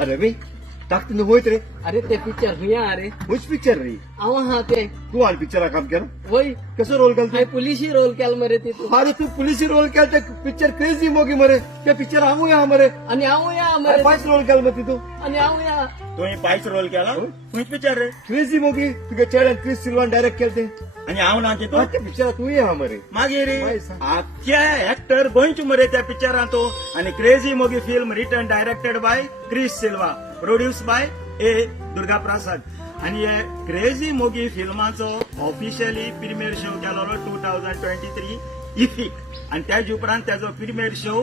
अरे भाई टाकते न होत रे अरे ते पिक्चर हुया अरे हुच पिक्चर रे अहो हा ते तू आल पिक्चर काम केलं वय कसं रोल केलं काय पोलिसी रोल केला मरे ते तू अरे तू पुलिस रोल केलं ते पिक्चर क्रेझी मोगी मरे ते पिक्चर आमूया मरे आणि आवया मरे पाच रोल केलं मग तू आणि आवया तुम्ही पायच रोल केला खुंच पिक्चर रे क्रेझी मोगी तुझ्या चेड्यान क्रिस सिल्वान डायरेक्ट केलं ते आणि हांव ना तितून ते पिक्चर तू ये हा मरे मागे रे मागीर सांग. आख्या एक्टर गोंयच मरे त्या पिक्चरान तो आणि क्रेझी मोगी film written directed by Chris Silva produce by A Durga Prasad आणि हे क्रेझी मोगी फिल्माचो ऑफिशियली प्रीमियर शो केलो 2023 इफिक आणि त्याच उपरांत त्याचो प्रीमियर शो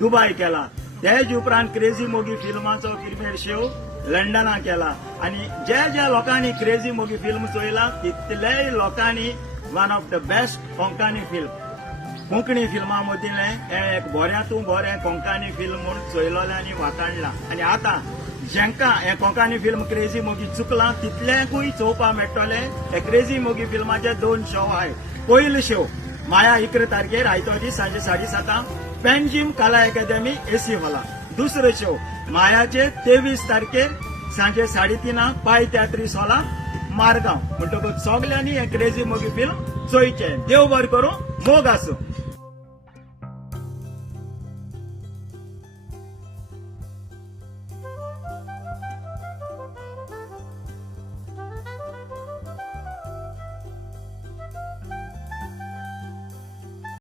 दुबय केला त्याच उपरांत क्रेझी मोगी फिल्माचो प्रीमियर शो लंडना केला आणि ज्या लोकांनी क्रेझी मोगी फिल्म चोयला तितल्याय लोकांनी one of the best Konkani film Konkani फिल्मा मदींले हे एक बऱ्यांतूं बरें कोंकणी फिल्म म्हूण चोयलोलें आनी वाताणलां आणि आता जेंका हे कोंकणी फिल्म क्रेझी मोगी चुकलां तितल्यांकूय चोवपा मेळटले हे क्रेझी मोगी फिल्माचे 2 शो आहाय पयलो शो माया 11 तारखेर आयतवारी सांजे 7:30 पेनजीम कला अकादमी एसी हॉला दुसरो शो मायाचे 23 तारखेर सांजे 3:30 पाय तियात्रीस हॉला मारगांव म्हणटकूच सगल्यांनी हे क्रेझी मोगी फिल्म चोयचें देव बरें करूं मोग आसूं